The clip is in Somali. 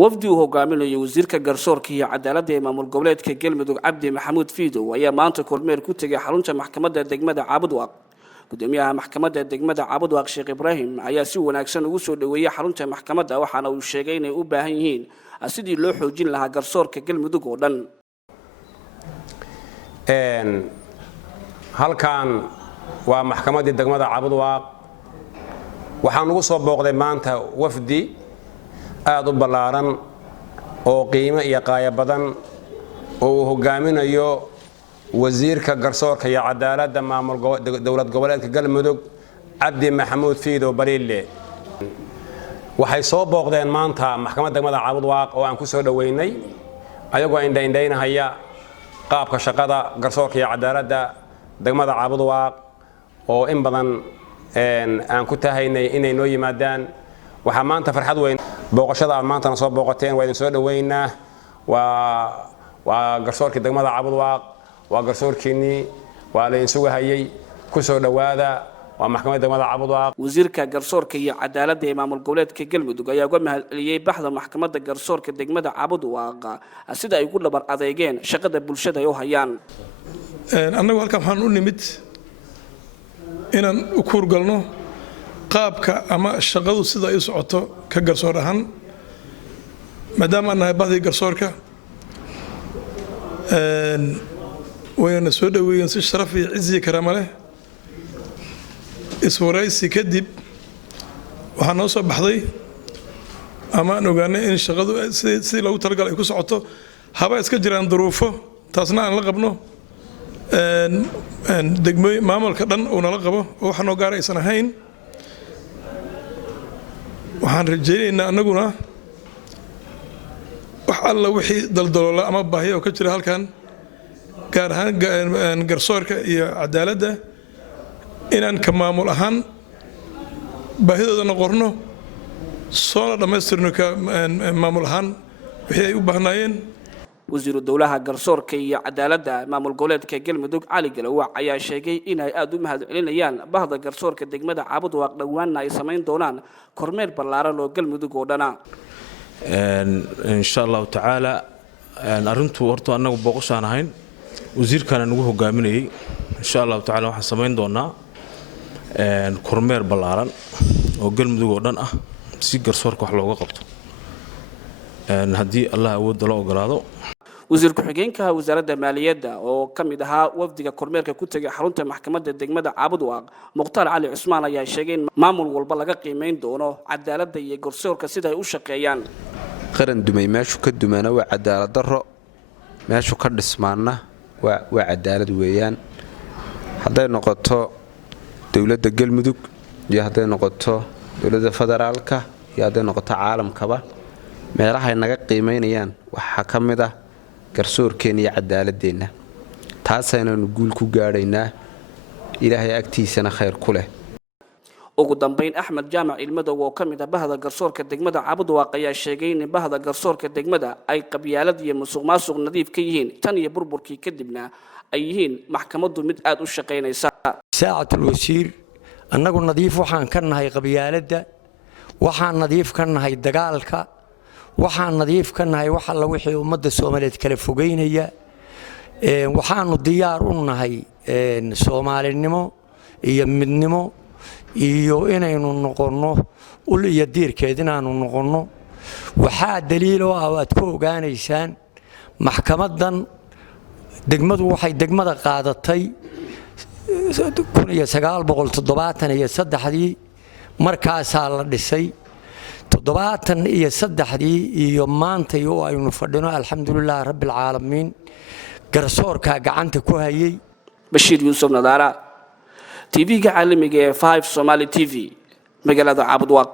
wafdi uu hogaaminayo wasiirka garsoorka iyo cadaaladda ee maamul goboleedka Galmudug Cabdi Maxamuud Fiido ayaa maanta kormeer ku tagay xarunta maxkamadda degmada Caabudwaaq. gudoomiyaha maxkamadda degmada Caabudwaaq Sheekh Ibraahim ayaa si wanaagsan ugu soo dhaweeyay xarunta maxkamadda waxaana uu sheegay inay u baahan yihiin sidii loo xoojin lahaa garsoorka Galmudug oo dhan. halkan waa maxkamadda degmada Caabudwaaq waxaan ugu soo booqday maanta wafdi aad u ballaaran oo qiimo iyo qaaya badan oo uu hogaaminayo wasiirka garsoorka iyo cadaaladda maamul dowlad goboleedka Galmudug Cabdi Maxamuud Fiido Bariile waxay soo booqdeen maanta maxkamadda degmada Caabudwaaq oo aan ku soo dhaweynay ayagoo indhaynaya qaabka shaqada garsoorka iyo cadaaladda degmada Caabudwaaq oo in badan aan ku tahaynay inay noo yimaadaan waxa maanta farxad weyn booqashada aan maanta soo booqateen waa idin soo dhaweynaa waa garsoorka degmada Caabudwaaq waa garsoorkiini waa la insugahayay ku soo dhawaada waa maxkamadda degmada Caabudwaaq. wasiirka garsoorka iyo cadaaladda ee maamul goboleedka Galmudug ayaa uga mahadceliyay baxda maxkamadda garsoorka degmada Caabudwaaq sida ay ugu dhabar adeegeen shaqada bulshada ay u hayaan. annagu halkan waxaan u nimid inaan u kuurgalno qaabka ama shaqadu sida ay u socoto ka garsoor ahaan maadaama aan nahay bahdii garsoorka wayna soo dhaweeyeen si sharaf iyo cizi karaama leh iswaraysi kadib waxaa noo soo baxday ama aan ogaanay in shaqadu sidii loogu talagalay ay ku socoto haba iska jiraan duruufo taasna aan la qabno degmooyin maamulka dhan uu nala qabo oo waxa noo gaar aysan ahayn waxaan rajaynaynaa annaguna wax alla wixii daldaloola ama baahiya oo ka jira halkan gaar ahaan garsoorka iyo cadaaladda inaan ka maamul ahaan baahidoodana qorno soona dhammaystirno ka maamul ahaan wixii ay u baahnaayeen. wasiiru dowlaha garsoorka iyo cadaaladda maamul goboleedka Galmudug Cali Galawaac ayaa sheegay inay aad u mahadcelinayaan bahda garsoorka degmada Caabudwaaq dhawaanna ay sameyn doonaan kormeer ballaaran oo Galmudug oo dhana. insha Allah taala arintu horta anagu booqashaan ahayn wasiirkan anagu hogaaminayay insha Allah taala waxaan sameyn doonaa kormeer ballaaran oo Galmudug oo dhan ah si garsoorka wax looga qabto haddii Allah awood la ogolaado. wasiir ku-xigeenka wasaaradda maaliyadda oo kamid ahaa wafdiga kormeerka ku tagay xarunta maxkamadda degmada Caabudwaaq Muqtaar Cali Cusmaan ayaa sheegay in maamul walba laga qiimeyn doono cadaaladda iyo garsoorka sida ay u shaqeeyaan. qaran dumay meeshu ka dumaana waa cadaalad darro meeshu ka dhismaana waa cadaalad weeyaan hadday noqoto dawladda Galmudug iyo hadday noqoto dawladda federaalka iyo hadday noqoto caalamkaba meelaha ay naga qiimeynayaan waxa kamid ah garsoorkeena iyo cadaaladdeena taasaynaanu guul ku gaadhaynaa ilaahay agtiisana khayr ku leh. ugu dambeyn Axmed Jaamac Ilmadow oo kamid ah bahda garsoorka degmada Caabudwaaq ayaa sheegay in bahda garsoorka degmada ay qabyaalad iyo musuqmaasuq nadiif ka yihiin tan iyo burburkii kadibna ay yihiin maxkamaddu mid aad u shaqeynaysa. saacatul wasiir annagu nadiif waxaan ka nahay qabyaaladda waxaan nadiif ka nahay dagaalka waxaan nadiif ka nahay waxa la wixii ummadda Soomaaliyeed kala fogeynaya waxaanu diyaar u nahay Soomaalinimo iyo midnimo iyo inaynu noqono ul iyo diirkeed inaanu noqono waxa daliil oo aad ku ogaanaysaan maxkamadan degmadu waxay degmada qaadatay 1973 markaas la dhisay 73 iyo maanta oo aynu fadhino alxamdulillah rabbil caalamiin garsoorka gacanta ku hayay. Bashiir Yuusuf Nadaara TV-ga caalamiga ee 5 Somali TV magaalada Caabudwaaq.